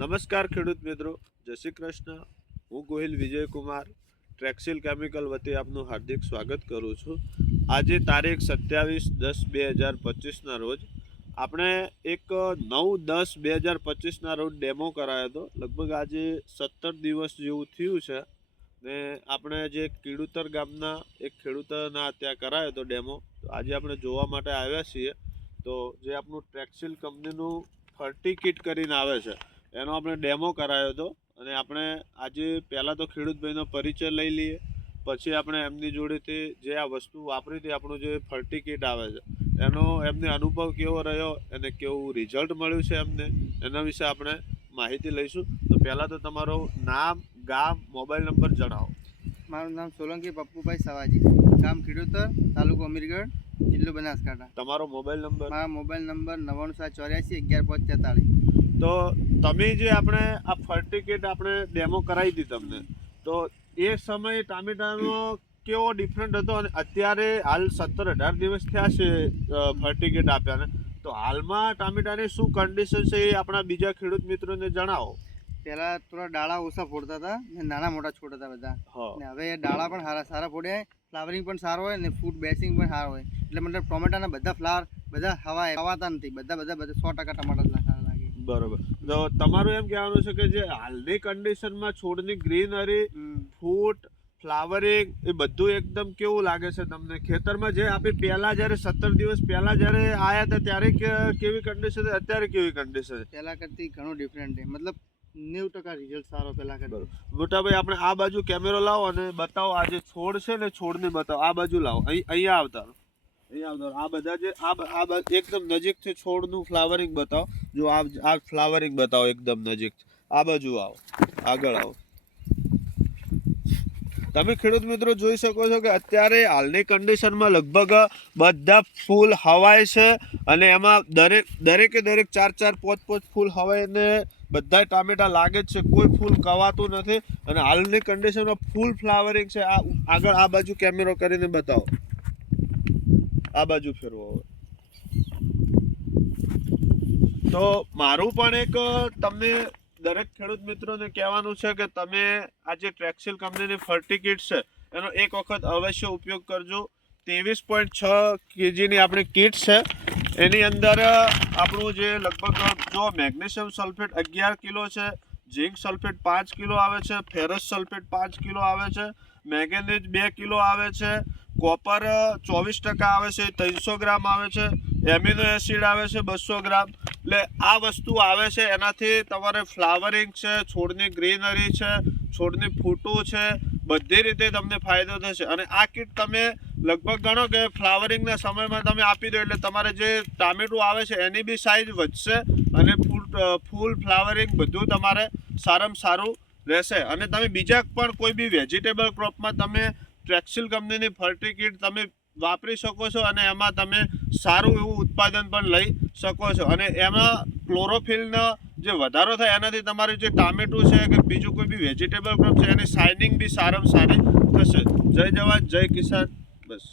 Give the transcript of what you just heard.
નમસ્કાર ખેડૂત મિત્રો, જય શ્રી કૃષ્ણ. હું ગોહિલ વિજયકુમાર ટ્રેક્સિલ કેમિકલ વતી આપનું હાર્દિક સ્વાગત કરું છું. આજે તારીખ 27/10/2025ના રોજ આપણે એક 9/10/2025ના રોજ ડેમો કરાયો હતો. લગભગ આજે 17 દિવસ જેવું થયું છે ને આપણે જે કીડુતર ગામના એક ખેડૂતના ત્યાં કરાયો હતો ડેમો. તો આજે આપણે જોવા માટે આવ્યા છીએ. તો જે આપણું ટ્રેક્સિલ કંપનીનું ફર્ટી કિટ કરીને આવે છે એનો આપણે ડેમો કરાયો હતો. અને આપણે આજે પહેલાં તો ખેડૂતભાઈનો પરિચય લઈ લઈએ, પછી આપણે એમની જોડેથી જે આ વસ્તુ વાપરી હતી, આપણું જે ફર્ટી કિટ આવે છે એનો એમને અનુભવ કેવો રહ્યો અને કેવું રિઝલ્ટ મળ્યું છે એમને, એના વિશે આપણે માહિતી લઈશું. તો પહેલાં તો તમારું નામ, ગામ, મોબાઈલ નંબર જણાવો. મારું નામ સોલંકી પપ્પુભાઈ સવાજી, ગામ ખેડૂતર, તાલુકો અમીરગઢ, જિલ્લો બનાસકાંઠા. તમારો મોબાઈલ નંબર? મારા મોબાઈલ નંબર 9984811543. તો તમે જે આપણે આ ફર્ટી કિટ આપણે ડેમો કરાવી હતી તમને, તો એ સમયે ટામેટાનો કેવો ડિફરન્ટ હતો અને અત્યારે હાલ 17-18 દિવસ થયા છે ફર્ટી કિટ આપ્યાને, તો હાલમાં ટામેટાની શું કન્ડિશન છે એ આપણા બીજા ખેડૂત મિત્રોને જણાવો. પહેલા થોડા ડાળા ઓછા ફોડતા હતા ને નાના મોટા છોડ હતા બધા, ને હવે ડાળા પણ સારા ફોડ્યા, ફ્લાવરિંગ પણ સારો હોય ને ફૂડ બેસિંગ પણ સારો હોય. એટલે મતલબ ટોમેટાના બધા ફ્લાવર બધા હવાતા નથી, બધા 100% ટમાટર સારા લાગે. બરોબર. તો તમારું એમ કહેવાનું છે કે જે હાલની કન્ડિશનમાં છોડની ગ્રીનરી, ફૂટ, ફ્લાવરિંગ એ બધું એકદમ કેવું લાગે છે તમને ખેતરમાં? જે આપણે પહેલા જ્યારે 17 દિવસ પહેલા જ્યારે આવ્યા હતા ત્યારે કેવી કન્ડિશન, અત્યારે કેવી કન્ડિશન છે? પહેલા કરતી ઘણું ડિફરન્ટ છે, મતલબ 90% રિઝલ્ટ સારો પહેલા કરતા. મોટાભાઈ આપણે આ બાજુ કેમેરો લાવો અને બતાવો, આ જે છોડ છે ને છોડને બતાવો. આ બાજુ લાવો, અહીંયા આવતા આ બધા જે આ એકદમ નજીકથી છોડનું ફ્લાવરિંગ બતાવો. જો આ ફ્લાવરિંગ બતાવો એકદમ નજીક. આ બાજુ આવો, આગળ આવો. તમે ખેડૂત મિત્રો જોઈ શકો છો કે અત્યારે હાલની કન્ડિશનમાં લગભગ બધા ફૂલ હવાય છે અને એમાં દરેકે 4-4, 5-5 ફૂલ હવાય ને બધા ટામેટા લાગે જ છે, કોઈ ફૂલ કવાતું નથી અને હાલની કન્ડિશનમાં ફૂલ ફ્લાવરિંગ છે. આ આગળ આ બાજુ કેમેરો કરીને બતાવો, આ બાજુ ફેરવો. તો મારું પણ એક તમને દરેક ખેડૂત મિત્રોને કહેવાનું છે કે તમે આ જે ટ્રેક્સિલ કંપનીની ફર્ટી કિટ છે એનો એક વખત અવશ્ય ઉપયોગ કરજો. 23.6 kgની આપણી કિટ છે. એની અંદર આપણું જે લગભગ જો મેગ્નેશિયમ સલ્ફેટ 11 કિલો છે, ઝીંક સલ્ફેટ 5 કિલો આવે છે, ફેરસ સલ્ફેટ 5 કિલો આવે છે, મેંગેનીઝ 2 કિલો આવે છે, કોપર 24% આવે છે, 300 ગ્રામ આવે છે, એમિનો એસિડ આવે છે 200 ગ્રામ. એટલે આ વસ્તુ આવે છે, એનાથી તમારે ફ્લાવરિંગ છે, છોડની ગ્રીનરી છે, છોડની ફૂટો છે, બધી રીતે તમને ફાયદો થશે. અને આ કિટ તમે લગભગ ગણો કે ફ્લાવરિંગના સમયમાં તમે આપી દો એટલે તમારે જે ટામેટું આવે છે એની બી સાઇઝ વધશે અને ફૂલ ફ્લાવરિંગ બધું તમારે સારામાં સારું રહેશે. અને તમે બીજા પણ કોઈ બી વેજીટેબલ ક્રોપમાં તમે ટ્રેક્સિલ કંપનીની ફર્ટી કિટ તમે વાપરી શકો છો અને એમાં તમે સારું એવું ઉત્પાદન પણ લઈ શકો છો. અને એમાં ક્લોરોફિલનો જે વધારો થાય એનાથી તમારું જે ટામેટું છે કે બીજું કોઈ બી વેજીટેબલ ક્રોપ છે એની શાઇનિંગ બી સારામાં સારી થશે. જય જવાન, જય કિસાન. બસ.